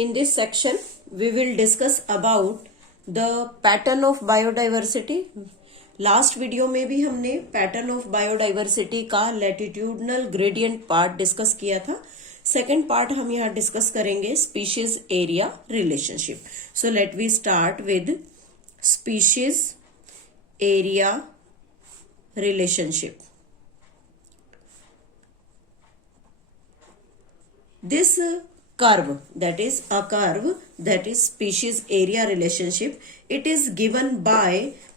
In this section, we will discuss about the pattern of biodiversity. Last video में भी हमने pattern of biodiversity का latitudinal gradient part discuss किया था. Second part हम यहाँ डिस्कस करेंगे species area relationship. So let we start with species area relationship. This curve, that is a curve, that is species area relationship, it is given by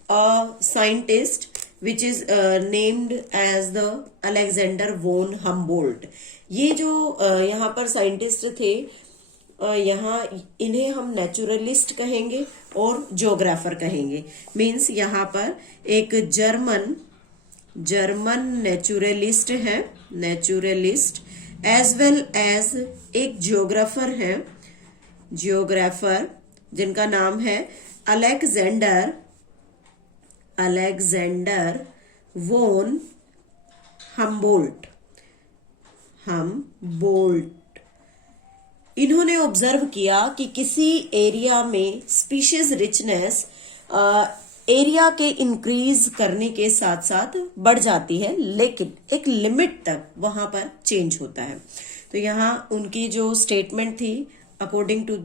a scientist which is named as the Alexander von Humboldt. ये जो यहाँ पर scientist थे, यहाँ इन्हें हम naturalist कहेंगे और ज्योग्राफर कहेंगे. मीन्स यहाँ पर एक जर्मन नेचुरलिस्ट है, नेचुरलिस्ट, एज वेल एज एक ज्योग्राफर है, ज्योग्राफर जिनका नाम है अलेक्जेंडर वोन हम्बोल्ट. इन्होंने ऑब्जर्व किया कि किसी एरिया में स्पीशीज रिचनेस एरिया के इंक्रीज करने के साथ साथ बढ़ जाती है, लेकिन एक लिमिट तक वहां पर चेंज होता है. तो यहाँ उनकी जो स्टेटमेंट थी, according to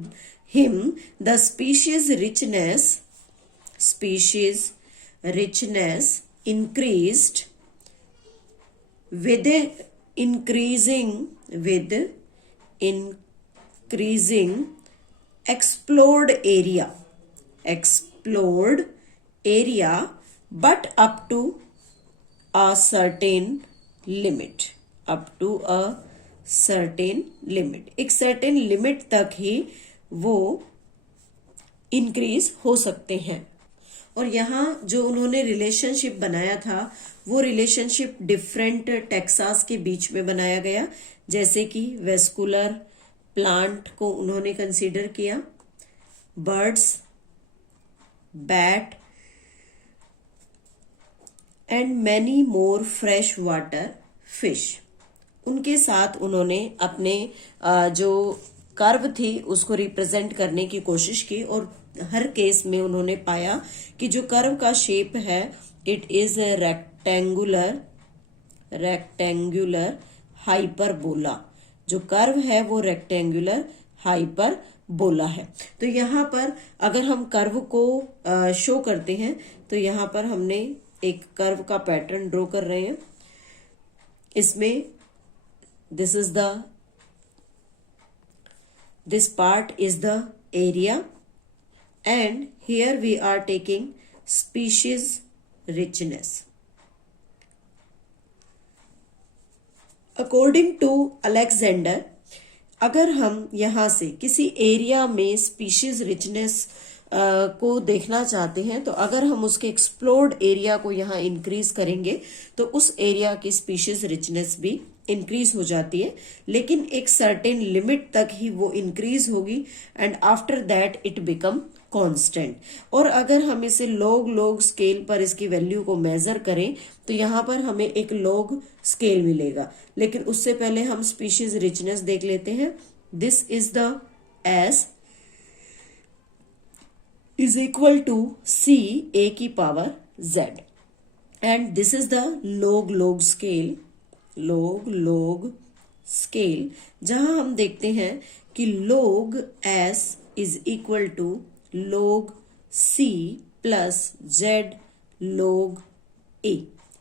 him the species richness increased with increasing explored area but up to a certain limit. एक certain लिमिट तक ही वो इंक्रीज हो सकते हैं. और यहाँ जो उन्होंने रिलेशनशिप बनाया था, वो रिलेशनशिप डिफरेंट टेक्सास के बीच में बनाया गया. जैसे कि वेस्कुलर प्लांट को उन्होंने कंसीडर किया, birds, bat and many more fresh water fish. उनके साथ उन्होंने अपने जो कर्व थी उसको रिप्रेजेंट करने की कोशिश की, और हर केस में उन्होंने पाया कि जो कर्व का शेप है इट इज रेक्टेंगुलर हाइपरबोला. जो कर्व है वो रेक्टेंगुलर हाइपरबोला है. तो यहाँ पर अगर हम कर्व को शो करते हैं तो यहाँ पर हमने एक कर्व का पैटर्न ड्रॉ कर रहे हैं. इसमें this part is the area, and here we are taking species richness. According to Alexander, अगर हम यहाँ से किसी एरिया में स्पीशीज रिचनेस को देखना चाहते हैं, तो अगर हम उसके एक्सप्लोर्ड एरिया को यहाँ इंक्रीज करेंगे तो उस एरिया की स्पीशीज रिचनेस भी इंक्रीज हो जाती है, लेकिन एक सर्टेन लिमिट तक ही वो इंक्रीज होगी and after that it become constant. और अगर हम इसे लॉग स्केल पर इसकी वैल्यू को मेजर करें तो यहाँ पर हमें एक लॉग स्केल मिलेगा. लेकिन उससे पहले हम स्पीशीज रिचनेस देख लेते हैं. This is the S is equal to c a की power z, and this is the log scale जहां हम देखते हैं कि log s is equal to log c plus z log a.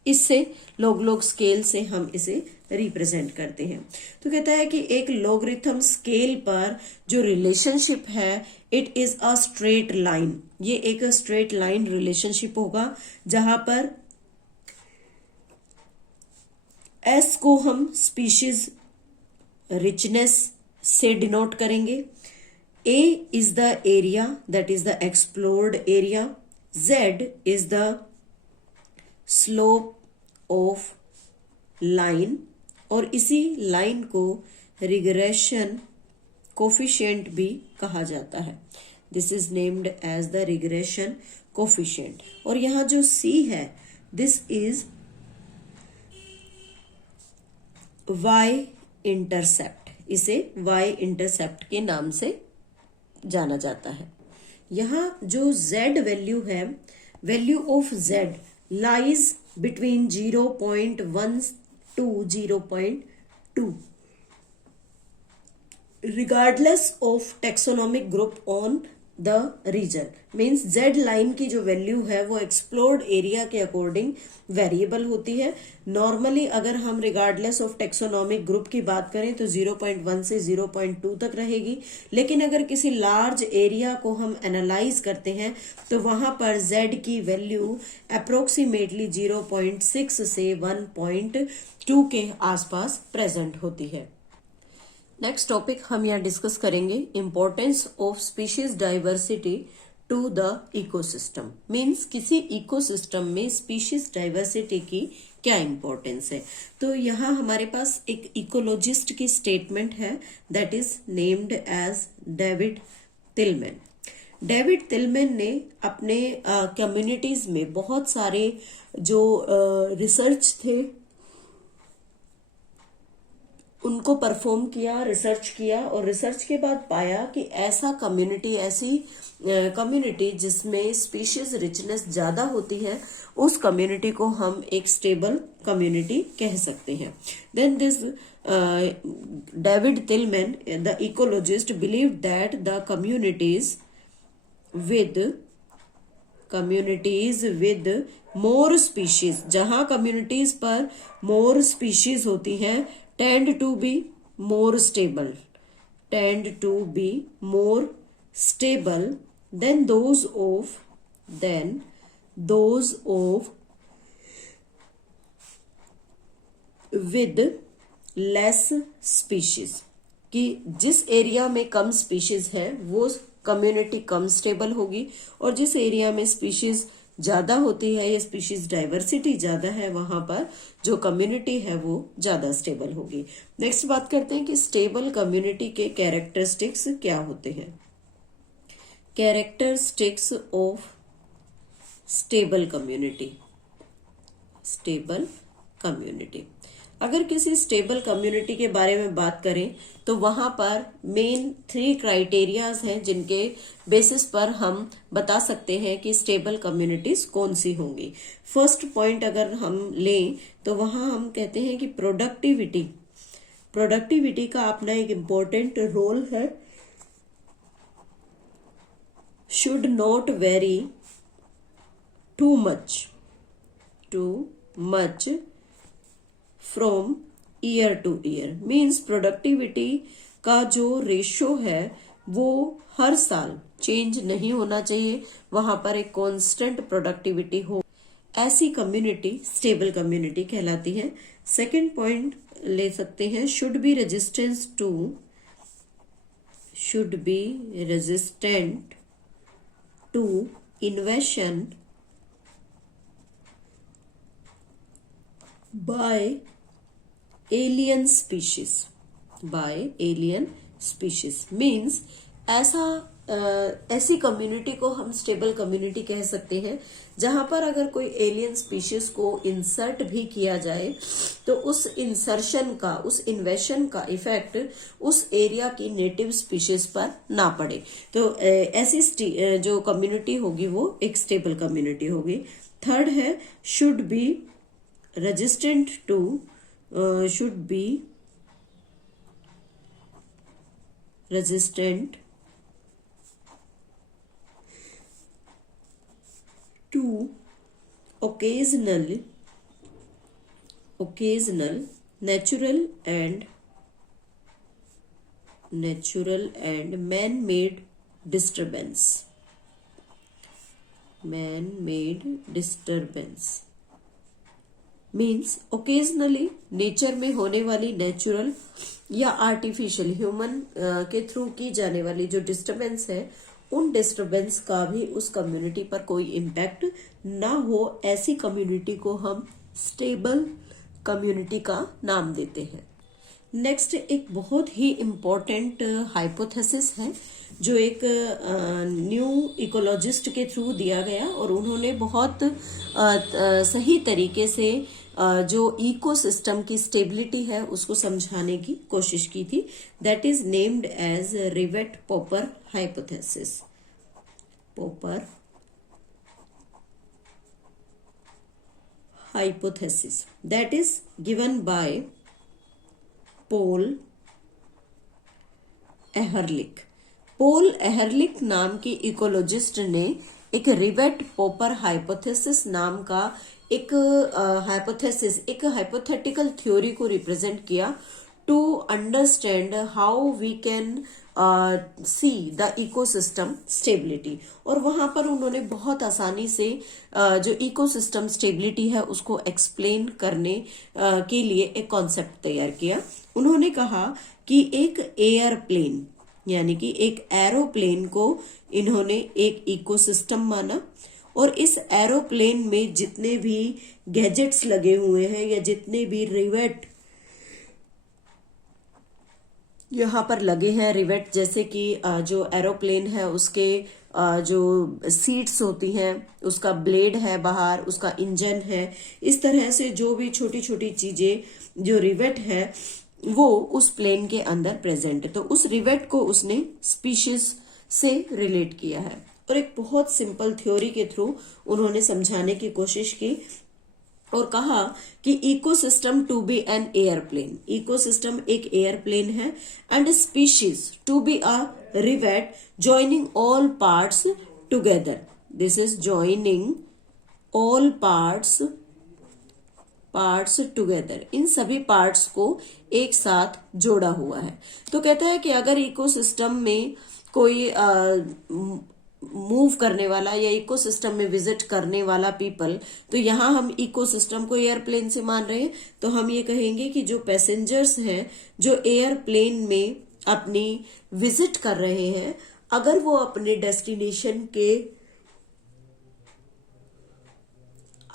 इससे log स्केल से हम इसे रिप्रेजेंट करते हैं. तो कहता है कि एक लॉगरिथम स्केल पर जो रिलेशनशिप है it is a straight line. ये एक स्ट्रेट लाइन रिलेशनशिप होगा जहां पर एस को हम स्पीशीज रिचनेस से डिनोट करेंगे. A is the area, that is the explored area. Z is the slope of line, और इसी लाइन को रिग्रेशन कोफिशिएंट भी कहा जाता है. This is named as the regression coefficient. और यहाँ जो C है दिस इज Y इंटरसेप्ट. इसे y इंटरसेप्ट के नाम से जाना जाता है। यहाँ जो z वैल्यू है, value of z lies between 0.1 to 0.2 regardless of taxonomic group on the region। Means z line की जो वैल्यू है वो एक्सप्लोर्ड एरिया के अकॉर्डिंग वेरिएबल होती है। नॉर्मली अगर हम रिगार्डलेस ऑफ टेक्सोनॉमिक ग्रुप की बात करें तो 0.1 से 0.2 तक रहेगी, लेकिन अगर किसी लार्ज एरिया को हम एनालाइज करते हैं तो वहां पर z की वैल्यू अप्रोक्सीमेटली 0.6 से 1.2 के आसपास प्रेजेंट होती है। नेक्स्ट टॉपिक हम यहाँ डिस्कस करेंगे importance of species diversity to the ecosystem. Means किसी इकोसिस्टम में स्पीशीज डाइवर्सिटी की क्या इंपॉर्टेंस है। तो यहाँ हमारे पास एक इकोलॉजिस्ट की स्टेटमेंट है that is named as David Tilman. David Tilman ने अपने कम्युनिटीज में बहुत सारे जो रिसर्च थे उनको परफॉर्म किया, रिसर्च किया, और रिसर्च के बाद पाया कि ऐसी कम्युनिटी जिसमें स्पीशीज रिचनेस ज्यादा होती है उस कम्युनिटी को हम एक स्टेबल कम्युनिटी कह सकते हैं। Then this David Tilman the ecologist believe that the communities with more species, जहां कम्युनिटीज पर मोर स्पीशीज होती हैं, tend to be more stable than those of with less species। कि जिस एरिया में कम स्पीशीज है वो कम्युनिटी कम स्टेबल होगी, और जिस एरिया में स्पीशीज ज्यादा होती है या स्पीशीज डाइवर्सिटी ज्यादा है वहां पर जो कम्युनिटी है वो ज्यादा स्टेबल होगी। नेक्स्ट बात करते हैं कि स्टेबल कम्युनिटी के कैरेक्टरिस्टिक्स क्या होते हैं। Characteristics of stable community. अगर किसी स्टेबल कम्युनिटी के बारे में बात करें तो वहां पर मेन 3 क्राइटेरियाज हैं जिनके बेसिस पर हम बता सकते हैं कि स्टेबल कम्युनिटीज कौन सी होंगी। फर्स्ट पॉइंट अगर हम लें तो वहां हम कहते हैं कि प्रोडक्टिविटी का अपना एक इम्पोर्टेंट रोल है। Should not very too much from year two year. Means productivity का जो रेशो है वो हर साल चेंज नहीं होना चाहिए, वहां पर एक कांस्टेंट प्रोडक्टिविटी हो, ऐसी कम्युनिटी स्टेबल कम्युनिटी कहलाती है। सेकंड पॉइंट ले सकते हैं should be resistant to invasion by alien species. Means ऐसी कम्युनिटी को हम स्टेबल कम्युनिटी कह सकते हैं जहां पर अगर कोई एलियन स्पीशीज को इंसर्ट भी किया जाए तो उस इन्वेशन का इफेक्ट उस एरिया की नेटिव स्पीशीज पर ना पड़े। तो ऐसी जो कम्युनिटी होगी वो एक स्टेबल कम्युनिटी होगी। थर्ड है should be resistant to occasional natural and man-made disturbance। Means occasionally nature में होने वाली नेचुरल या आर्टिफिशियल ह्यूमन के थ्रू की जाने वाली जो डिस्टरबेंस है उन डिस्टरबेंस का भी उस कम्युनिटी पर कोई इम्पैक्ट ना हो, ऐसी कम्युनिटी को हम स्टेबल कम्युनिटी का नाम देते हैं। नेक्स्ट एक बहुत ही इम्पोर्टेंट हाइपोथेसिस है जो एक न्यू इकोलॉजिस्ट के थ्रू दिया गया और उन्होंने बहुत सही तरीके से जो इकोसिस्टम की स्टेबिलिटी है उसको समझाने की कोशिश की थी। That is named as rivet popper hypothesis. Popper hypothesis that is given by Paul Ehrlich। Paul Ehrlich नाम के इकोलॉजिस्ट ने एक रिवेट पॉपर हाइपोथेसिस नाम का एक हाइपोथेसिस, एक हाइपोथेटिकल थ्योरी को रिप्रेजेंट किया to understand how we can see the ecosystem stability. और वहां पर उन्होंने बहुत आसानी से जो इकोसिस्टम स्टेबिलिटी है उसको एक्सप्लेन करने के लिए एक कॉन्सेप्ट तैयार किया। उन्होंने कहा कि एक एयरप्लेन यानी कि एक एरोप्लेन को इन्होंने एक इकोसिस्टम माना, और इस एरोप्लेन में जितने भी गैजेट्स लगे हुए हैं या जितने भी रिवेट यहाँ पर लगे हैं, रिवेट जैसे कि जो एरोप्लेन है उसके जो सीट्स होती हैं, उसका ब्लेड है बाहर, उसका इंजन है, इस तरह से जो भी छोटी छोटी चीजें जो रिवेट है वो उस प्लेन के अंदर प्रेजेंट है। तो उस रिवेट को उसने स्पीशीज से रिलेट किया है और एक बहुत सिंपल थ्योरी के थ्रू उन्होंने समझाने की कोशिश की और कहा कि ecosystem to be an airplane, ecosystem एक एयरप्लेन है, and species to be a rivet joining all parts together. This is joining all parts together, इन सभी पार्ट्स को एक साथ जोड़ा हुआ है। तो कहता है कि अगर इकोसिस्टम में कोई मूव करने वाला या इकोसिस्टम में विजिट करने वाला पीपल, तो यहाँ हम इकोसिस्टम को एयरप्लेन से मान रहे हैं, तो हम ये कहेंगे कि जो पैसेंजर्स हैं जो एयरप्लेन में अपनी विजिट कर रहे हैं, अगर वो अपने डेस्टिनेशन के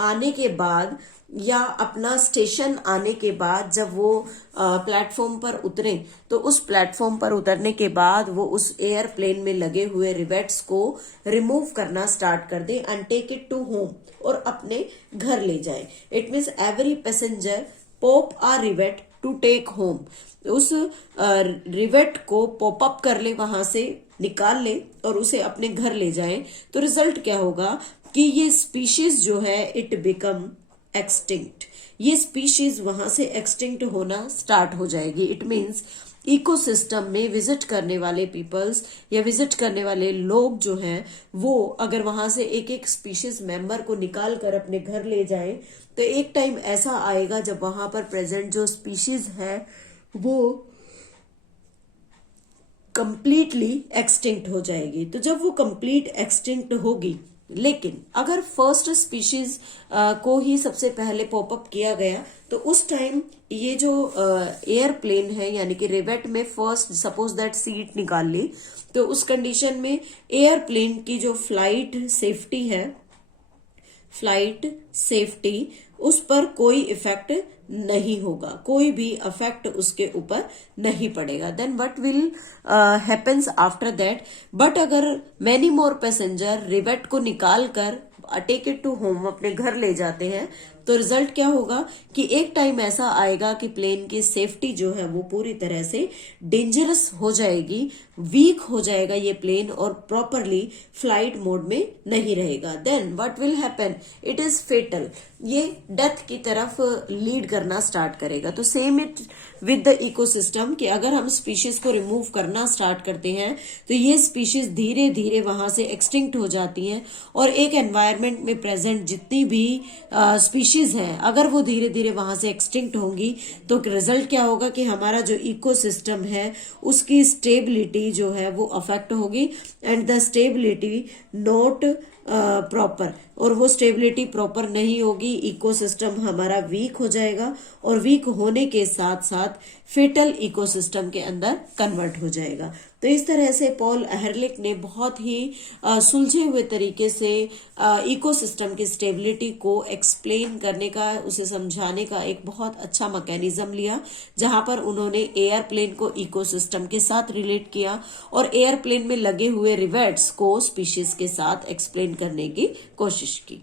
आने के बाद या अपना स्टेशन आने के बाद जब वो प्लेटफॉर्म पर उतरे, तो उस प्लेटफॉर्म पर उतरने के बाद वो उस एयरप्लेन में लगे हुए रिवेट्स को रिमूव करना स्टार्ट कर दे and take it to home, और अपने घर ले जाए। It means every passenger pop a rivet to take home, उस रिवेट को पॉप अप कर ले, वहां से निकाल ले और उसे अपने घर ले जाए। तो रिजल्ट क्या होगा कि ये स्पीशीज जो है इट बिकम एक्सटिंक्ट, ये स्पीशीज वहां से एक्सटिंक्ट होना स्टार्ट हो जाएगी। इट मीन्स इकोसिस्टम में विजिट करने वाले पीपल्स या विजिट करने वाले लोग जो हैं वो अगर वहां से एक एक स्पीशीज मेंबर को निकाल कर अपने घर ले जाएं, तो एक टाइम ऐसा आएगा जब वहां पर प्रेजेंट जो स्पीशीज है वो कंप्लीटली एक्सटिंक्ट हो जाएगी। तो जब वो कंप्लीट एक्सटिंक्ट होगी, लेकिन अगर फर्स्ट स्पीशीज को ही सबसे पहले पॉपअप किया गया, तो उस टाइम ये जो एयरप्लेन है यानी कि रिवेट में फर्स्ट सपोज दैट सीट निकाल ली, तो उस कंडीशन में एयरप्लेन की जो फ्लाइट सेफ्टी है, फ्लाइट सेफ्टी, उस पर कोई इफेक्ट नहीं होगा, कोई भी इफेक्ट उसके ऊपर नहीं पड़ेगा। Then what will happens after that, but अगर मेनी मोर पैसेंजर रिवेट को निकाल कर टेक इट टू होम, अपने घर ले जाते हैं, तो रिजल्ट क्या होगा कि एक टाइम ऐसा आएगा कि प्लेन की सेफ्टी जो है वो पूरी तरह से डेंजरस हो जाएगी, वीक हो जाएगा ये प्लेन और प्रॉपरली फ्लाइट मोड में नहीं रहेगा। Then what will happen, it is fatal, ये डेथ की तरफ लीड करना स्टार्ट करेगा। तो same it with the ecosystem कि अगर हम स्पीशीज को रिमूव करना स्टार्ट करते हैं तो ये स्पीशीज धीरे धीरे वहां से एक्सटिंक्ट हो जाती हैं, और एक एनवायरमेंट में प्रेजेंट जितनी भी स्पीशीज हैं अगर वो धीरे धीरे वहां से एक्सटिंक्ट होंगी, तो रिजल्ट क्या होगा कि हमारा जो इकोसिस्टम है उसकी स्टेबिलिटी जो है वो अफेक्ट होगी, and the stability not proper, और वो स्टेबिलिटी प्रॉपर नहीं होगी, इकोसिस्टम हमारा वीक हो जाएगा, और वीक होने के साथ साथ फेटल इकोसिस्टम के अंदर कन्वर्ट हो जाएगा। तो इस तरह से पॉल एहरलिक ने बहुत ही सुलझे हुए तरीके से इकोसिस्टम की स्टेबिलिटी को एक्सप्लेन करने का, उसे समझाने का एक बहुत अच्छा मैकेनिज्म लिया, जहां पर उन्होंने एयरप्लेन को इकोसिस्टम के साथ रिलेट किया और एयरप्लेन में लगे हुए रिवेट्स को स्पीशीज के साथ एक्सप्लेन करने की कोशिश की।